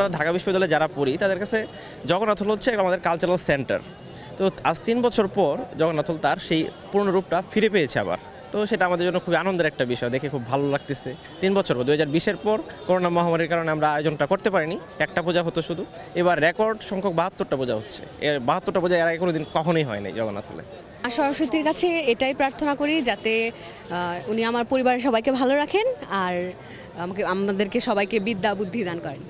আমরা ঢাকা বিশ্ববিদ্যালয়ে যারা পড়ি তাদের কাছে জগন্নাথ হল হচ্ছে আমাদের কালচারাল সেন্টার। তো আজ 3 বছর পর জগন্নাথ হল তার সেই পূর্ণ রূপটা ফিরে পেয়েছে আবার। তো সেটা আমাদের জন্য খুবই আনন্দের একটা বিষয়, দেখে খুব ভালো লাগতেছে। 3 বছর পর 2020-এর পর করোনা মহামারীর কারণে আমরা আয়োজনটা করতে পারিনি, একটা পূজা হতো শুধু। এবার রেকর্ড সংখ্যক 72টা পূজা হচ্ছে। এর 72টা পূজা এর আগে কোনোদিন কখনোই হয়নি জগন্নাথ হলে। সরস্বতীর কাছে এটাই প্রার্থনা করি যাতে উনি আমার পরিবারের সবাইকে ভালো রাখেন আর আমাদেরকে সবাইকে বিদ্যা বুদ্ধি দান করেন।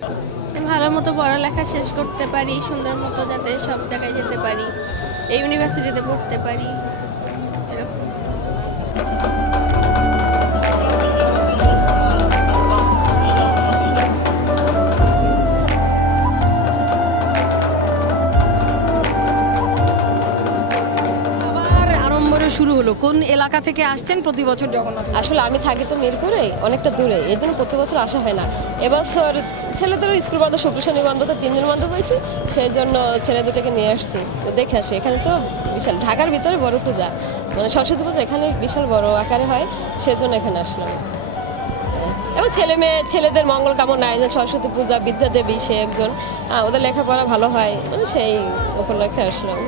ভালো মতো পড়ালেখা শেষ করতে পারি, সুন্দর মতো যাতে সব জায়গায় যেতে পারি, এই ইউনিভার্সিটিতে পড়তে পারি, এরকম। শুরু হলো কোন এলাকা থেকে আসছেন প্রতি বছর জগন্নাথ? আসলে আমি থাকি তো মিরপুরে, অনেকটা দূরে, এই জন্য প্রতি বছর আসা হয় না। এবছর ছেলেদেরও স্কুল বন্ধ, শুক্র শনি বন্ধ, তো 3 দিন বন্ধ হয়েছে, সেই জন্য ছেলে দুটোকে নিয়ে আসছি, দেখে আসি। এখানে তো বিশাল, ঢাকার ভিতরে বড় পূজা, মানে সরস্বতী পূজা এখানে বিশাল বড় আকারে হয়, সেই জন্য এখানে আসলাম। এবং ছেলেদের মঙ্গল কামনায় যে সরস্বতী পূজা, বিদ্যা দেবী সে একজন, ওদের লেখাপড়া ভালো হয়, মানে সেই উপলক্ষে আসলাম।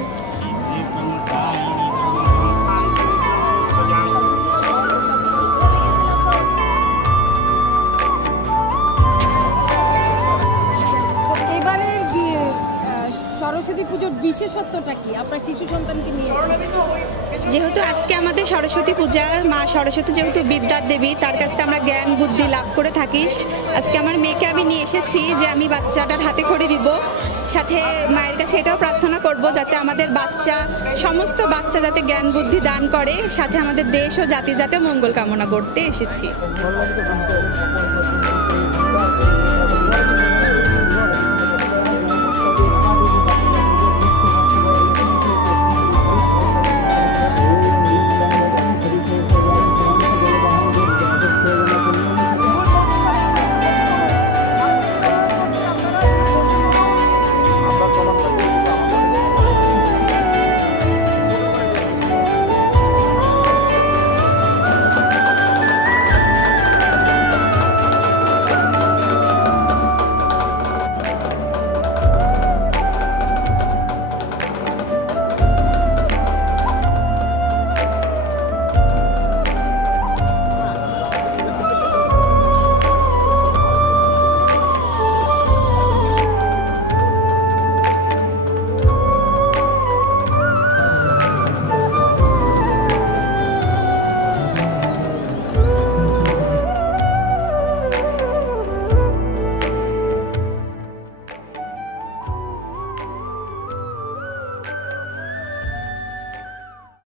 সরস্বতী পুজোর বিশেষত্বটা কি আপনার শিশু সন্তানকে নিয়ে? যেহেতু আজকে আমাদের সরস্বতী পূজা, মা সরস্বতী যেহেতু বিদ্যার দেবী, তার কাছ থেকে আমরা জ্ঞান বুদ্ধি লাভ করে থাকি। আজকে আমার মেয়েকে আমি নিয়ে এসেছি যে আমি বাচ্চাটার হাতে খড়ি দিব, সাথে মায়ের কাছে এটাও প্রার্থনা করব যাতে আমাদের সমস্ত বাচ্চা যাতে জ্ঞান বুদ্ধি দান করে, সাথে আমাদের দেশ ও জাতি যাতে মঙ্গল কামনা করতে এসেছি।